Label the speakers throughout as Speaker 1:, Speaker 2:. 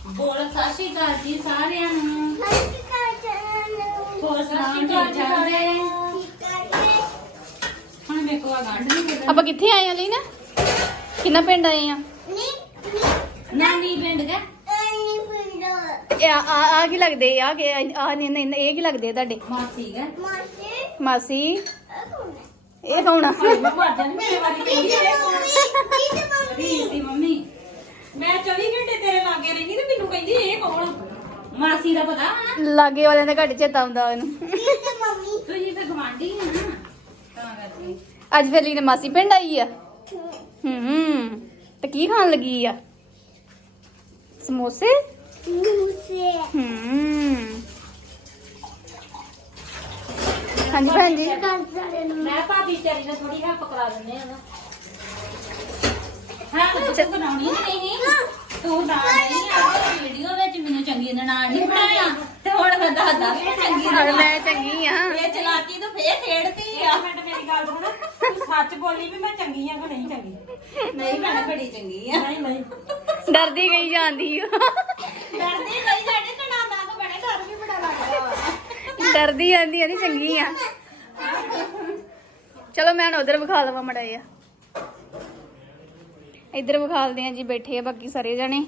Speaker 1: ਬੋਲ ਸਤਿ ਸ਼੍ਰੀ ਅਕਾਲ ਜੀ ਸਾਰਿਆਂ ਨੂੰ। ਹੋਰ ਸੁਣਾਓ ਠੀਕ ਠਾਕ ਜੀ? ਹੁਣ ਮੇਰੇ ਕੋਲ ਗੰਢ ਨਹੀਂ ਕਿਦਾਂ।
Speaker 2: ਆਪਾਂ ਕਿੱਥੇ ਆਏ ਆ ਲਈ ਨਾ ਕਿੰਨਾ ਪਿੰਡ ਆਏ ਆ?
Speaker 1: ਨਾਨੀ ਪਿੰਡ ਦਾ
Speaker 2: ਆ ਕੀ ਲੱਗਦੇ ਆ ਕਿ ਆ ਨਹੀਂ ਇਹ ਕੀ ਲੱਗਦੇ ਆ ਤੁਹਾਡੇ?
Speaker 1: ਮਾਸੀ ਦਾ
Speaker 2: ਮਾਸੀ ਇਹ ਕੌਣ ਆ?
Speaker 1: ਮੈਂ ਮਰ ਜਾਣੀ ਮੇਰੇ ਵਾਰੀ ਕਹਿੰਦੀ ਰੀਤੀ ਮੰਮੀ ਮੈਂ 24 ਘੰਟੇ ਤੇਰੇ ਲਾਗੇ ਰਹਿੰਦੀ ਤੇ ਮੈਨੂੰ ਕਹਿੰਦੀ ਇਹ ਕੌਣ? ਮਾਸੀ ਦਾ ਪਤਾ ਵਾ
Speaker 2: ਲਾਗੇ ਵਾਲਿਆਂ ਦਾ ਘੱਟ ਚੇਤਾ ਆਉਂਦਾ ਉਹਨੂੰ।
Speaker 1: ਤੁਸੀਂ ਤਾਂ ਗਵਾਂਢੀ ਆ ਨਾ ਤਾਂ ਕਰਕੇ।
Speaker 2: ਅੱਜ ਫਿਰ ਲਈ ਨੇ ਮਾਸੀ ਪਿੰਡ ਆਈ ਆ। ਤੇ ਕੀ ਖਾਣ ਲੱਗੀ ਆ? ਸਮੋਸੇ। ਹਾਂਜੀ ਭੈਣ ਜੀ।
Speaker 1: ਮੈਂ ਭਾਬੀ ਤੇਰੀ ਨਾਲ ਥੋੜੀ ਹੈਲਪ ਕਰਾ ਦਿੰਦੇ ਆ ਨਾ। ਹਾਂ ਤੂੰ ਬਣਾਉਣੀ ਨਹੀਂ ਤੂੰ ਨਾ ਨਹੀਂ ਆ ਵੀਡੀਓ ਵਿੱਚ ਮੈਨੂੰ ਚੰਗੀ ਨਨਾਣ ਨਹੀਂ ਬਣਾਇਆ ਤੇ ਹੁਣ ਮੈਂ ਦੱਸਦਾ ਵੀ ਚੰਗੀ
Speaker 2: ਹੁਣ ਮੈਂ ਚੰਗੀ ਆ।
Speaker 1: ਇਹ ਚਲਾਕੀ ਤੂੰ ਫੇਰ ਖੇਡਦੀ ਆ।
Speaker 3: ਮਿੰਟ ਮੇਰੀ ਗੱਲ ਸੁਣ ਤੂੰ ਸੱਚ ਬੋਲੀ ਵੀ ਮੈਂ ਚੰਗੀ ਆ ਕਿ ਨਹੀਂ ਚੰਗੀ?
Speaker 1: ਨਹੀਂ ਮੈਂ ਬੜੀ ਚੰਗੀ ਆ।
Speaker 3: ਨਹੀਂ
Speaker 2: ਡਰਦੀ ਗਈ ਜਾਂਦੀ ਆ।
Speaker 1: ਡਰਦੀ ਨਹੀਂ ਸਾਡੇ ਨਨਾਣਾ ਤੋਂ ਬੜੇ ਡਰ ਵੀ ਬੜਾ ਲੱਗਦਾ ਵਾ।
Speaker 2: ਡਰਦੀ ਜਾਂਦੀ ਆ ਨਹੀਂ ਚੰਗੀ ਆ। ਚਲੋ ਮੈਂ ਉਧਰ ਵਿਖਾ ਲਵਾਂ ਮੜਾ ਆ। ਇੱਧਰ ਵਿਖਾਲਦੇ ਆ ਜੀ ਬੈਠੇ ਆ ਬਾਕੀ ਸਾਰੇ ਜਣੇ।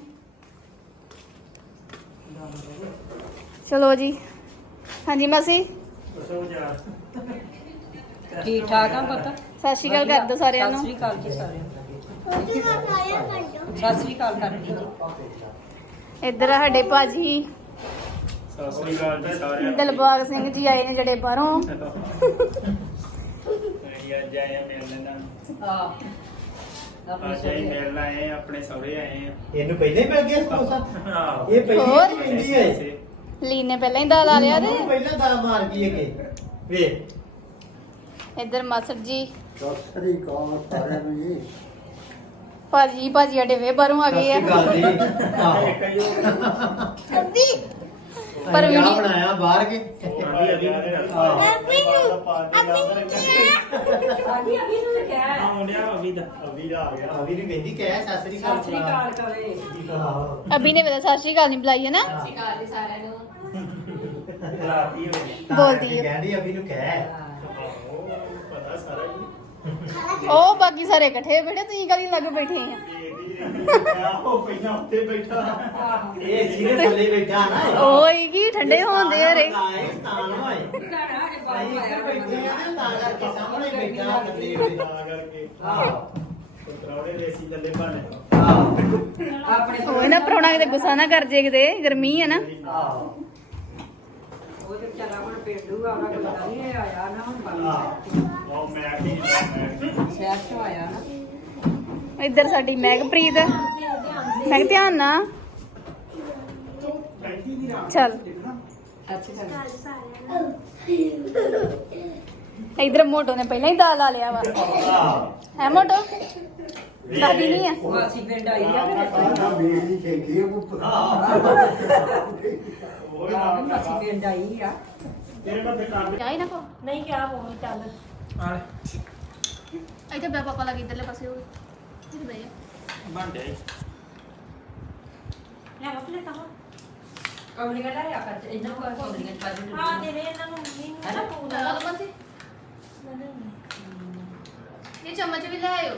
Speaker 2: ਚਲੋ ਜੀ। ਹਾਂਜੀ ਮਾਸੀ
Speaker 3: ਠੀਕ ਠਾਕ ਆ ਪਤਾ।
Speaker 2: ਸਤਿ ਸ਼੍ਰੀ ਅਕਾਲ ਕਰ ਦੋ ਸਾਰਿਆਂ
Speaker 3: ਸਤਿ
Speaker 2: ਨੂੰ।
Speaker 3: ਸ੍ਰੀ ਅਕਾਲ ਜੀ ਸਾਰਿਆਂ ਨੂੰ। ਸਤਿ ਸ੍ਰੀ ਅਕਾਲ ਕਰਨੀ ਜੀ।
Speaker 2: ਇੱਧਰ ਆ ਸਾਡੇ ਭਾਜੀ
Speaker 4: ਸਤਿ ਸ੍ਰੀ ਅਕਾਲ ਜੀ ਸਾਰਿਆਂ ਨੂੰ।
Speaker 2: ਦਿਲਬਾਗ ਸਿੰਘ ਜੀ ਆਏ ਨੇ ਜਿਹੜੇ ਬਾਹਰੋਂ।
Speaker 4: ਅਸੀਂ ਅੱਜ ਆਏ ਆ ਮਿਲਣ ਨਾਲ।
Speaker 3: ਹਾਂ
Speaker 4: ਅੱਜ ਅਸੀਂ ਮਿਲਣ ਆਏ ਆ, ਆਪਣੇ ਸਹੁਰੇ ਆਏ ਆ।
Speaker 5: ਇਹਨੂੰ ਪਹਿਲਾਂ ਹੀ ਮਿਲ ਗਿਆ ਸਮੋਸਾ।
Speaker 4: ਆਹੋ।
Speaker 5: ਇਹ ਪਹਿਲਾਂ
Speaker 2: ਹੋਰ?
Speaker 5: ਹੀ ਪੈਂਦੀ ਹੈ।
Speaker 2: ਲੀਨ ਨੇ ਪਹਿਲਾਂ ਹੀ ਦਾਲ ਆ ਲਿਆ ਤੇ
Speaker 5: ਇਹਨੂੰ ਪਹਿਲਾਂ ਦਾ ਮਾਰ ਗਈ ਹੈਗੇ ਵੇ।
Speaker 2: ਇੱਧਰ ਮਾਸਟਰ ਜੀ
Speaker 6: ਸਤਿ ਕਾਲ ਸਾਰਿਆਂ ਨੂੰ ਜੀ।
Speaker 2: ਭਾਜੀ ਸਾਡੇ ਵੇ ਬਾਹਰੋਂ ਆ ਗਏ ਆ।
Speaker 5: ਸਤਿ ਸ਼੍ਰੀ ਅਕਾਲ ਜੀ। ਆਹੋ।
Speaker 4: ਇੱਕ ਹੀ ਹੋ
Speaker 2: ਪਰ
Speaker 5: ਪਰ
Speaker 2: ਵੀਡੀਓ-
Speaker 5: ਵੀਡੀਓ ਬਣਾਇਆ ਬਾਹਰ ਕੇ।
Speaker 4: ਅਭੀ ਨੂੰ
Speaker 5: ਆਹੋ।
Speaker 3: ਅਭੀ ਅਭੀ ਨੂੰ ਕਿਹਾ
Speaker 4: ਆਉਂਦਿਆ ਅਭੀ ਦਾ ਆ ਗਿਆ।
Speaker 5: ਅਭੀ ਨੂੰ ਕਹਿੰਦੀ ਕਹਿ ਸਤਿ ਸ਼੍ਰੀ ਅਕਾਲ।
Speaker 3: ਸਤਿ ਸ੍ਰੀ ਅਕਾਲ ਕਰੇ।
Speaker 5: ਆਹੋ।
Speaker 2: ਅਭੀ ਨੇ ਪਤਾ ਸਤਿ ਸ਼੍ਰੀ ਅਕਾਲ ਨਹੀਂ ਬੁਲਾਈ ਹੈ ਨਾ।
Speaker 4: ਰਾਤੀ ਹੋਈ।
Speaker 2: ਬੋਲਦੀ ਹੈ।
Speaker 5: ਕਹਿੰਦੀ ਅਭੀ ਨੂੰ ਕਹਿ।
Speaker 4: ਆਹੋ, ਪਤਾ ਸਾਰਾ ਜੀ।
Speaker 2: ਉਹ ਬਾਕੀ ਸਾਰੇ ਇਕੱਠੇ ਬੈਠੇ ਤੁਸੀਂ ਗਲੀ ਲੱਗ ਬੈਠੇ ਆ।
Speaker 4: ਆਹੋ ਪਹਿਲਾਂ ਉੱਤੇ ਬੈਠਾ।
Speaker 5: ਇਹ ਸੀਰੇ ਥੱਲੇ ਬੈਠਾ ਨਾ।
Speaker 2: ਓਏ ਕੀ ਠੰਡੇ ਹੁੰਦੇ ਆ ਰੇ।
Speaker 5: ਸਤਾਨ ਹੋਏ। ਅਸੀਂ ਇੱਧਰ ਬੈਠੇ ਆ ਨਾ ਤਾਂ ਕਰਕੇ ਸਾਹਮਣੇ ਬੈਠਾ ਥੱਲੇ ਉਹਦੇ।
Speaker 4: ਤਾਂ ਕਰਕੇ
Speaker 5: ਆਹੋ।
Speaker 4: ਉਤਰਾਉਣੇ ਦੇ ਅਸੀਂ ਥੱਲੇ ਬਣੇ।
Speaker 5: ਆਹੋ।
Speaker 3: ਆਪਣੇ
Speaker 2: ਓਏ ਨਾ ਪ੍ਰਾਹੁਣਾ ਕਿਤੇ ਗੁੱਸਾ ਨਾ ਕਰ ਜੇ ਕਿਤੇ ਗਰਮੀ ਹੈ ਨਾ।
Speaker 5: ਆਹੋ।
Speaker 3: ਉਹ ਤੇ ਵਿਚਾਰਾ ਹੁਣ ਪੇਂਡੂ ਆ ਉਹਨਾਂ ਕੋਲ ਪਤਾ ਨਹੀਂ ਇਹ ਆਇਆ ਨਾ ਹੁਣ ਬਾਹਰ
Speaker 5: ਆਹੋ।
Speaker 4: ਉਹ ਮੈਂ ਕੀ
Speaker 3: ਸ਼ਹਿਰ ਚੋਂ ਆਇਆ ਨਾ।
Speaker 2: ਇੱਧਰ ਸਾਡੀ ਮਹਿਕਪ੍ਰੀਤ। ਮੈਂ ਧਿਆਨ ਨਾ ਚੱਲ। ਇੱਧਰ ਮੋਟੋ ਨੇ ਪਹਿਲਾਂ ਹੀ ਦਾਲ ਆ ਲਿਆ ਵਾ।
Speaker 5: ਆਹੋ।
Speaker 2: ਹੈ ਮੋਟੋ ਦਾਦੀ ਨਹੀਂ ਆ।
Speaker 3: ਮਾਸੀ ਪਿੰਡ ਆਈ ਆ
Speaker 6: ਆਹ ਮੇਰੀ ਦੀ ਖੇਗੀ ਹੈ ਉਹ।
Speaker 3: ਫਿਰ ਮਾਸੀ ਪਿੰਡ ਆਈ ਆ।
Speaker 4: ਤੇਰੇ ਬੰਦੇ ਕਰ
Speaker 2: ਜਾਈ ਨਾ ਕੋ
Speaker 3: ਨਹੀਂ ਕਿਹਾ ਉਹ ਚੱਲ
Speaker 4: ਆ
Speaker 2: ਇੱਥੇ ਬੈ ਪਾਪਾ ਲੱਗ ਇੱਧਰਲੇ ਪਾਸੇ ਹੋ ਇੱਥੇ ਬੈ
Speaker 4: ਬੰਦੇ
Speaker 3: ਲੈ ਆਪਣੇ ਤਾਂ ਕਮਲੀਆਂ ਲੈ ਆ ਕਰ ਇਹਨਾਂ ਕੋਲ ਕਮਲੀਆਂ ਪਾ ਦੇ। ਹਾਂ ਦੇ ਦੇ ਇਹਨਾਂ ਨੂੰ ਮੰਮੀ ਨੂੰ ਨਾ ਤੂੰ
Speaker 2: ਲਾ ਲਓ ਮਾਸੀ ਇਹ ਚਮਚ ਵੀ ਲੈ ਆਇਓ।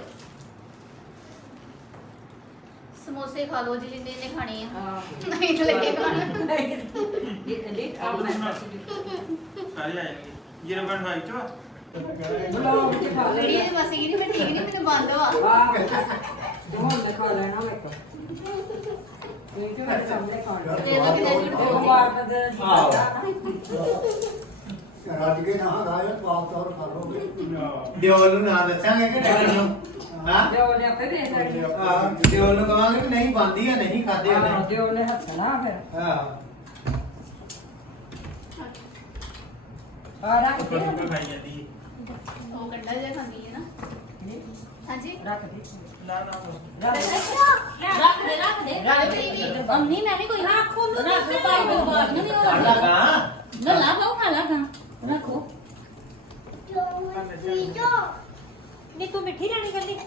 Speaker 2: ਸਮੋਸੇ ਖਾ ਲਓ ਜੀ ਜਿੰਨੇ ਨੇ ਖਾਣੇ ਆ।
Speaker 3: ਹਾਂ
Speaker 2: ਨਹੀਂ ਤਾਂ ਲੱਗੇ ਖਾਣ।
Speaker 3: ਇਹ ਲੈ ਆ ਮੈਂ
Speaker 4: ਸਾਰੇ ਆਏ ਜੀਰੋ ਬਣ ਭਾਈ ਚੋ
Speaker 3: ਬੁਲਾਓ ਵਿੱਚ ਖਾ ਲੈ।
Speaker 2: ਜਿਹੜੀ ਇਹਦੀ ਮਾਸੀ ਕਹਿੰਦੀ ਮੈਂ ਠੀਕ ਨਹੀਂ ਮੈਨੂੰ ਬੰਦ ਵਾ।
Speaker 3: ਵਾਹ ਤੇ ਹੁਣ ਦਿਖਾ ਲੈਣਾ ਮੈਂ ਕੋ ਇਹ ਕਿ ਮੈਂ ਸਾਹਮਣੇ ਖਾਣਾ
Speaker 2: ਇਹ ਤਾਂ ਕਿੰਨਾ ਝੂਠ
Speaker 3: ਉਹ
Speaker 2: ਬੋਲਦੀ।
Speaker 3: ਵਾਰ ਦੇ
Speaker 6: ਰੱਜ ਕੇ ਨਾ ਰਾਇਆ ਪਾਪ ਤੌਰ ਕਰ ਲੋਗੇ।
Speaker 5: ਦਿਓਲ ਨੂੰ ਨਾ ਦੱਸਾਂਗੇ ਕਿ ਡੈਡੀ ਨੂੰ। ਹਾਂ।
Speaker 3: ਜੋ ਨੇ ਆਪੇ ਦੇ ਸਕਦੇ
Speaker 5: ਆਹ, ਦਿਓਲ ਨੂੰ ਕਹਾਂਗੇ ਕਿ ਨਹੀਂ ਬੰਦੀ ਆ ਨਹੀਂ ਖਾਦੇ
Speaker 3: ਹਾਂ
Speaker 5: ਉਹਨੇ।
Speaker 3: ਜੋ ਨੇ ਹੱਸਣਾ ਫਿਰ
Speaker 5: ਹਾਂ।
Speaker 3: ਆ ਰੱਖ ਦੇ
Speaker 4: ਕੋਈ ਖਾਈ ਜਾਂਦੀ
Speaker 2: ਉਹ ਕੰਡਾ ਜਿਹਾ ਖਾਂਦੀ ਹੈ ਨਾ। ਹਾਂਜੀ
Speaker 3: ਰੱਖ ਦੇ
Speaker 4: ਨਾ ਨਾ
Speaker 1: ਰੱਖ ਦੇ ਅੰਨੀ ਮੈਂ ਵੀ ਕੋਈ ਰੱਖੋ ਨੂੰ ਰੱਖ ਦੇ ਭਾਈ ਨੂੰ ਬਾਤ ਨਹੀਂ ਹੋ
Speaker 5: ਖਾਣਾ
Speaker 1: ਰਹੀ
Speaker 5: ਗਾ।
Speaker 1: ਨਾ ਲਾ ਬਹੁ ਖਾ ਲਾ ਗਾ ਰੱਖੋ
Speaker 3: ਨਹੀਂ ਤੂੰ ਮਿੱਠੀ ਲੈਣੀ ਕੱਲੀ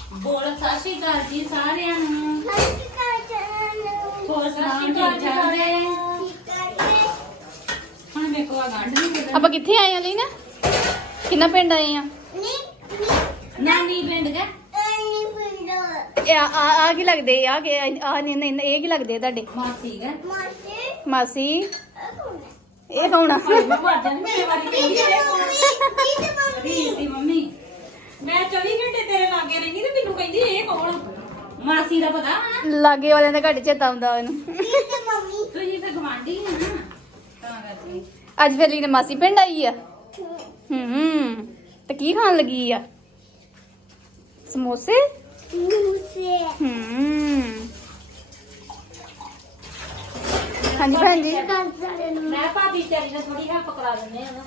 Speaker 1: ਬੋਲ ਸਤਿ ਸ਼੍ਰੀ ਅਕਾਲ ਜੀ ਸਾਰਿਆਂ ਨੂੰ। ਹੋਰ ਸੁਣਾਓ ਠੀਕ ਠਾਕ ਜੀ? ਹੁਣ ਮੇਰੇ ਕੋਲ ਆ ਗੰਢ ਨਹੀਂ ਕਿਦਾਂ
Speaker 2: ਆਪਾਂ ਕਿੱਥੇ ਆਏ ਆ ਲਈ ਨਾ ਕਿੰਨਾ ਪਿੰਡ ਆਏ ਆ
Speaker 1: ਨਾਨੀ ਪਿੰਡ ਦਾ
Speaker 2: ਇਹ ਆ ਕੀ ਲੱਗਦੇ ਆ ਕਿ ਆ ਨਹੀਂ ਇਹ ਕੀ ਲੱਗਦੇ ਆ ਤੁਹਾਡੇ
Speaker 1: ਮਾਸੀ ਦਾ
Speaker 2: ਮਾਸੀ ਇਹ ਕੌਣ ਆ
Speaker 1: ਮੈਂ ਮਰ ਜਾਣੀ ਮੇਰੇ ਵਾਰੀ ਕਹਿੰਦੀ ਇਹ ਰੀਤ ਦੀ ਮੰਮੀ।
Speaker 3: ਮੈਂ 24 ਘੰਟੇ ਤੇਰੇ ਲਾਗੇ ਰਹੀ ਤੇ ਮੈਨੂੰ ਕਹਿੰਦੀ ਇਹ ਕੌਣ?
Speaker 1: ਮਾਸੀ ਦਾ ਪਤਾ ਵਾ
Speaker 2: ਲਾਗੇ ਵਾਲਿਆਂ ਦਾ ਘੱਟ ਚੇਤਾ ਆਉਂਦਾ ਉਹਨੂੰ
Speaker 1: ਤੁਸੀਂ ਫਿਰ ਗਵਾਂਢੀ ਆ ਨਾ ਤਾਂ ਕਰਕੇ।
Speaker 2: ਅੱਜ ਫਿਰ ਲੀਨਾ ਮਾਸੀ ਪਿੰਡ ਆਈ ਆ ਤੇ ਕੀ ਖਾਣ ਲੱਗੀ ਆ ਸਮੋਸੇ ਹਾਂਜੀ ਭੈਣ ਜੀ
Speaker 1: ਮੈਂ ਭਾਬੀ ਤੇਰੀ ਨਾਲ ਥੋੜੀ ਹੈਲਪ ਕਰਾ ਦਿੰਦੇ ਆ ਨਾ।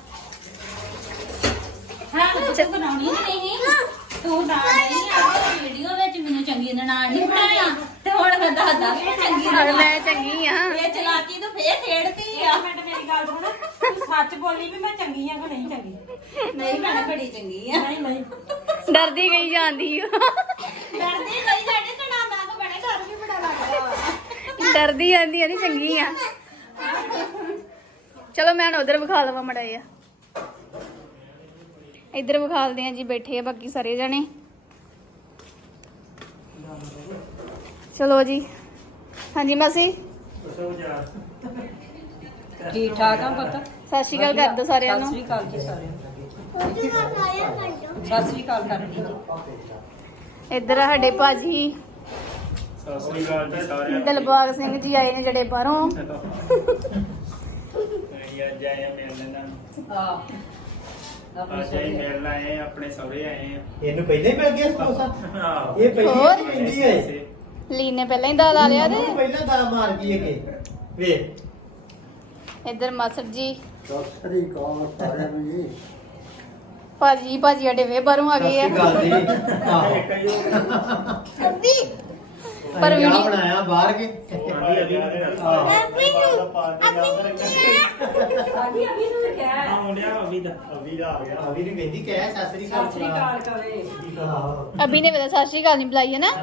Speaker 1: ਹਾਂ ਤੂੰ ਬਣਾਉਣੀ ਨਹੀਂ ਤੂੰ ਨਾ ਨਹੀਂ ਆ ਵੀਡੀਓ ਵਿੱਚ ਮੈਨੂੰ ਚੰਗੀ ਨਨਾਣ ਨਹੀਂ ਬਣਾਇਆ ਤੇ ਹੁਣ ਮੈਂ ਦੱਸਦਾ ਵੀ ਚੰਗੀ ਨਨਾਣ।
Speaker 2: ਮੈਂ ਚੰਗੀ ਆ
Speaker 1: ਇਹ ਚਲਾਕੀ ਤੂੰ ਫੇਰ ਖੇਡਦੀ ਆ।
Speaker 3: ਮਿੰਟ ਮੇਰੀ ਗੱਲ ਸੁਣ, ਤੂੰ ਸੱਚ ਬੋਲੀ ਵੀ ਮੈਂ ਚੰਗੀ ਆ ਕਿ ਨਹੀਂ ਚੰਗੀ?
Speaker 1: ਨਹੀਂ ਮੈਂ ਬੜੀ ਚੰਗੀ ਆ।
Speaker 3: ਨਹੀਂ ਨਹੀਂ
Speaker 2: ਡਰਦੀ ਗਈ ਜਾਂਦੀ ਆ
Speaker 1: ਡਰਦੀ ਨਹੀਂ ਸਾਡੇ ਨਨਾਣਾ ਤੋਂ ਬੜੇ ਘਰ ਵੀ ਬੜਾ ਲੱਗਦਾ ਵਾ।
Speaker 2: ਡਰਦੀ ਜਾਂਦੀ ਆ ਨਹੀਂ ਚੰਗੀ ਆ ਚਲੋ ਮੈਂ ਉਧਰ ਵਿਖਾ ਲਵਾਂ ਮੜਾ ਆ ਇੱਧਰ ਵਿਖਾਲਦੇ ਆ ਜੀ ਬੈਠੇ ਆ ਬਾਕੀ ਸਾਰੇ ਜਣੇ ਚਲੋ ਜੀ ਹਾਂਜੀ ਮਾਸੀ
Speaker 3: ਠੀਕ ਠਾਕ ਆ ਪੁੱਤ?
Speaker 2: ਸਤਿ ਸ਼੍ਰੀ ਅਕਾਲ ਕਰ ਦੋ ਸਾਰਿਆਂ
Speaker 3: ਸਤਿ
Speaker 2: ਨੂੰ
Speaker 3: ਸ੍ਰੀ ਅਕਾਲ ਜੀ ਸਾਰਿਆਂ ਨੂੰ। ਸਤਿ ਸ੍ਰੀ ਅਕਾਲ ਕਰਨੀ ਜੀ।
Speaker 2: ਇੱਧਰ ਆ ਸਾਡੇ ਭਾਜੀ
Speaker 4: ਸਤਿ ਸ੍ਰੀ ਅਕਾਲ ਜੀ ਸਾਰਿਆਂ ਨੂੰ।
Speaker 2: ਦਿਲਬਾਗ ਸਿੰਘ ਜੀ ਆਏ ਨੇ ਜਿਹੜੇ ਬਾਹਰੋਂ
Speaker 4: ਅਸੀਂ ਅੱਜ ਆਏ ਆ ਮਿਲਣ ਨਾਲ।
Speaker 3: ਹਾਂ
Speaker 4: ਅੱਜ ਅਸੀਂ ਮਿਲਣ ਆਏ ਆ, ਆਪਣੇ ਸਹੁਰੇ ਆਏ ਆ।
Speaker 5: ਇਹਨੂੰ ਪਹਿਲਾਂ ਹੀ ਮਿਲ ਗਿਆ ਸਮੋਸਾ
Speaker 4: ਆਹੋ।
Speaker 5: ਇਹ ਪਹਿਲਾਂ
Speaker 2: ਹੋਰ?
Speaker 5: ਹੀ ਕਹਿੰਦੀ ਹੈ
Speaker 2: ਲੀਨ ਨੇ ਪਹਿਲਾਂ ਹੀ ਦਾਲ ਆ ਲਿਆ ਤੇ
Speaker 5: ਇਹਨੂੰ ਪਹਿਲਾਂ ਦਾ ਮਾਰ ਗਈ ਇਹ ਵੇ
Speaker 2: ਇੱਧਰ ਮਾਸਟਰ ਜੀ
Speaker 6: ਸਤਿ ਸ੍ਰੀ ਅਕਾਲ ਸਾਰਿਆਂ ਨੂੰ ਜੀ।
Speaker 2: ਭਾਜੀ ਸਾਡੇ ਵੇ ਬਾਹਰੋਂ ਆ ਗਏ ਆ
Speaker 5: ਗੱਲ ਦੀ ਆਹੋ
Speaker 4: ਇੱਕ ਹੀ ਹੋ
Speaker 2: ਪਰ
Speaker 5: ਪਰ
Speaker 2: ਵੀ ਨਹੀਂ-
Speaker 5: ਬਣਾਇਆ ਬਾਹਰ ਕੇ
Speaker 4: ਆਂਦੀ ਅਭੀ ਨੂੰ ਦੱਸ।
Speaker 5: ਆਹੋ।
Speaker 3: ਅਭੀ ਅਭੀ ਨੂੰ ਤਾਂ ਕਿਹਾ ਹੈ।
Speaker 4: ਆਉਂਦਿਆ ਅਭੀ ਦਾ ਆ ਗਿਆ।
Speaker 5: ਅਭੀ ਨੂੰ ਕਹਿੰਦੀ ਕਹਿ ਸਤਿ ਸ੍ਰੀ ਅਕਾਲ
Speaker 3: ਸਤਿ ਸ੍ਰੀ ਅਕਾਲ ਕਰੇ।
Speaker 5: ਆਹੋ।
Speaker 2: ਅਭੀ ਨੇ ਪਤਾ ਸਤਿ ਸ਼੍ਰੀ ਅਕਾਲ ਨਹੀਂ ਬੁਲਾਈ ਹੈ ਨਾ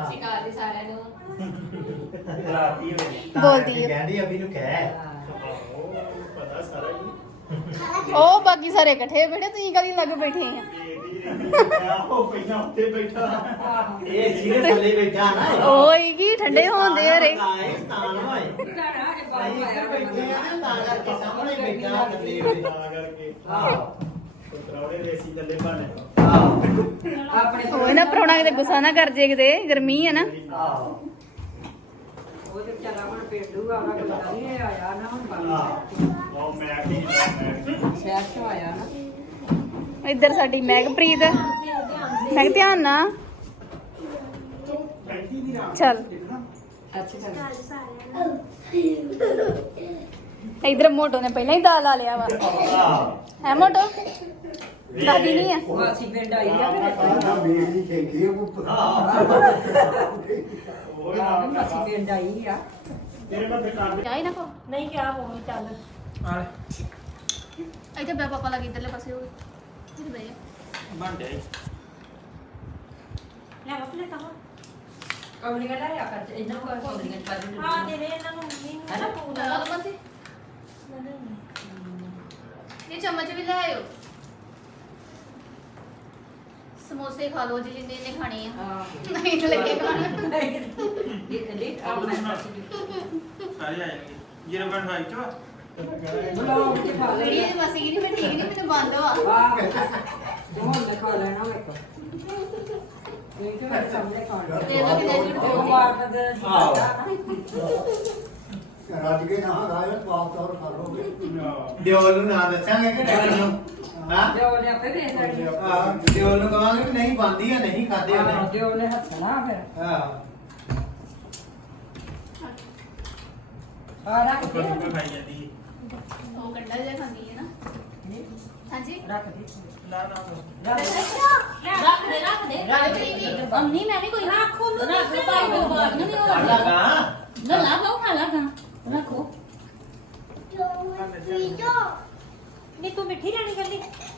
Speaker 4: ਰਾਤੀ ਹੋਈ।
Speaker 5: ਤਾਂ
Speaker 2: ਬੋਲਦੀ
Speaker 5: ਕਰਕੇ
Speaker 2: ਹੈ।
Speaker 5: ਕਹਿੰਦੀ ਅਭੀ ਨੂੰ ਕਹਿ
Speaker 4: ਆਹੋ, ਪਤਾ ਸਾਰਾ ਹੀ।
Speaker 2: ਉਹ ਬਾਕੀ ਸਾਰੇ ਇਕੱਠੇ ਬੈਠੇ ਤੁਸੀਂ ਕਦੀ ਲੱਗ ਬੈਠੇ ਆ
Speaker 4: ਦੇਖਦੀ ਰਹਿੰਦੀ। ਆਹੋ, ਪਹਿਲਾਂ ਉੱਤੇ ਬੈਠਾ।
Speaker 5: ਇਹ ਜਿਹਦੇ ਥੱਲੇ ਬੈਠਾ ਨਾ
Speaker 2: ਓਏ ਕੀ ਠੰਡੇ ਹੁੰਦੇ ਆ ਰੇ
Speaker 5: ਆਏ ਸਥਾਨ ਹੋਏ
Speaker 3: ਘੜਾ ਇਹ ਬਾਹਰ
Speaker 5: ਅਸੀਂ ਇੱਧਰ
Speaker 3: ਆਇਆ
Speaker 5: ਬੈਠੇ ਆ ਨਾ ਤਾਂ ਕਰਕੇ ਸਾਹਮਣੇ ਬੈਠਾ ਥੱਲੇ ਉਹਦੇ।
Speaker 4: ਤਾਂ ਕਰਕੇ
Speaker 5: ਆਹੋ
Speaker 4: ਉਤਰਾਉਣੇ ਦੇ ਅਸੀਂ ਥੱਲੇ ਬਣੇ।
Speaker 5: ਆਹੋ
Speaker 3: ਆਪਣੇ
Speaker 2: ਓਏ ਨਾ ਪ੍ਰਾਹੁਣਾ ਕਿਤੇ ਗੁੱਸਾ ਨਾ ਕਰ ਜੇ ਕਿਤੇ ਗਰਮੀ ਹੈ ਨਾ
Speaker 5: ਆਹੋ
Speaker 3: ਉਹ ਤੇ ਵਿਚਾਰਾ ਹੁਣ ਪੇਡੂ ਆਵਾ ਕਿ ਪਤਾ ਨਹੀਂ ਇਹ ਆਇਆ ਨਾ ਹੁਣ ਬਾਹਰ
Speaker 5: ਆਹੋ
Speaker 4: ਉਹ ਮੈਂ ਕੀ
Speaker 3: ਸ਼ਹਿਰ ਤੋਂ ਆਇਆ ਨਾ।
Speaker 2: ਇੱਧਰ ਸਾਡੀ ਮਹਿਕਪ੍ਰੀਤ ਮੈਂ ਕਿਹਾ ਧਿਆਨ ਨਾ ਚੱਲ
Speaker 3: ਅੱਛਾ
Speaker 2: ਇੱਧਰ ਮੋਟੋ ਨੇ ਪਹਿਲਾਂ ਹੀ ਦਾਲ ਆ ਲਿਆ ਵਾ
Speaker 5: ਆਹੋ
Speaker 2: ਹੈ ਮੋਟੋ ਦਾਦੀ ਨਹੀਂ ਆ
Speaker 3: ਮਾਸੀ ਪਿੰਡ ਆਈ ਆ
Speaker 6: ਆਹ ਮੇਰੀ ਠੇਕੀ ਹੈ ਪੁੱਤ।
Speaker 4: ਉਹ
Speaker 3: ਫਿਰ ਮਾਸੀ ਪਿੰਡ ਆਈ ਆ।
Speaker 4: ਤੇਰੇ ਮੱਥੇ ਕਰ
Speaker 2: ਚਾਹੀ ਨਾ ਕੋ
Speaker 3: ਨਹੀਂ ਕਿਹਾ ਹੋਣੀ ਚੱਲ
Speaker 4: ਆ
Speaker 2: ਇੱਥੇ ਬੈ ਪਾਪਾ ਲੱਗ ਇੱਧਰਲੇ ਪਾਸੇ ਹੋ ਇੱਥੇ ਬੈ
Speaker 4: ਬੰਦੇ
Speaker 3: ਲੈ ਆਪਣੇ ਤਾਂ ਕਮਲੀ ਕਾ ਲੈ ਆ ਕਰ ਇਹਨਾਂ ਨੂੰ ਕੋਈ ਕੋਲੀਆਂ ਚ ਪਾ ਦੇ। ਹਾਂ ਤੇਰੇ ਇਹਨਾਂ ਨੂੰ ਨਹੀਂ ਹੈ ਨਾ ਤੂੰ
Speaker 2: ਲਾ ਲਓ ਪਾਸੇ ਇਹ ਚਮਚ ਵੀ ਲੈ ਆਇਓ ਸਮੋਸੇ ਖਾ ਲਓ ਜੀ ਜਿੰਨੇ ਨੇ ਖਾਣੇ ਆ
Speaker 3: ਹਾਂ
Speaker 2: ਨਹੀਂ ਤਾਂ ਲੱਗੇ ਖਾਣ
Speaker 3: ਇਹ ਲੈ ਆ ਮੈਂ
Speaker 4: ਸਾਰੇ ਆਏ ਜੀਰੇ ਬਣ ਹੋਈ ਚੋ
Speaker 3: ਬੁਲਾਓ ਕਿ ਖਾ ਲੈ
Speaker 2: ਇਹ ਮਾਸੀ ਕੀ ਨਹੀਂ ਮੈਂ ਠੀਕ ਨਹੀਂ ਮੈਨੂੰ ਬੰਦ ਵਾ
Speaker 3: ਵਾਹ ਹੁਣ ਮੈਂ ਖਾ ਲੈਣਾ ਮੈਂ ਕੋ ਇਹ ਕਿ ਮੈਂ ਸਾਹਮਣੇ ਖਾਣਾ
Speaker 2: ਦੇ ਦੋ ਕਿੰਨੇ ਝੂਠ
Speaker 3: ਉਹ ਮਾਰ ਦੇ
Speaker 6: ਰੱਜ ਕੇ ਨਾ ਰਾਇ ਪਾਪ ਤੌਰ ਕਰ ਲੋਗੇ।
Speaker 5: ਦਿਓਲ ਨੂੰ ਨਾ ਦੱਸਾਂਗੇ ਕਿ ਡਾਕਟਰ ਨੂੰ ਹਾਂ
Speaker 3: ਜੋ ਉਹਨੇ ਆਪੇ ਦੇ ਸਕਦੀ
Speaker 5: ਹਾਂ ਦਿਓਲ ਨੂੰ ਕਹਾਂਗੇ ਕਿ ਨਹੀਂ ਬੰਦੀ ਆ ਨਹੀਂ ਖਾਦੇ
Speaker 3: ਹਾਂ
Speaker 5: ਉਹਨੇ
Speaker 3: ਜੋ ਉਹਨੇ ਹੱਸਣਾ ਫਿਰ
Speaker 5: ਹਾਂ
Speaker 3: ਆ ਰੱਖ ਦੇ
Speaker 4: ਕੋਈ ਖਾਈ ਜਾਂਦੀ
Speaker 2: ਉਹ ਕੰਡਾ ਜਿਹਾ ਖਾਂਦੀ ਹੈ ਨਾ ਹਾਂਜੀ
Speaker 3: ਰੱਖ ਦੇ
Speaker 4: ਨਾ ਨਾ
Speaker 1: ਰੱਖ ਦੇ ਅੰਨੀ ਮੈਂ ਵੀ ਕੋਈ ਰੱਖ ਦੇ ਭਾਈ ਦੇ ਬਾਗ ਨਹੀਂ ਹੋ
Speaker 5: ਸਾਡਾ ਕਾਂ
Speaker 1: ਲੱਲਾ ਬਹੁ ਖਾ ਲਾਗਾ ਰੱਖੋ
Speaker 3: ਨਹੀਂ ਤੂੰ ਮਿੱਠੀ ਲੈਣੀ ਕੱਲੀ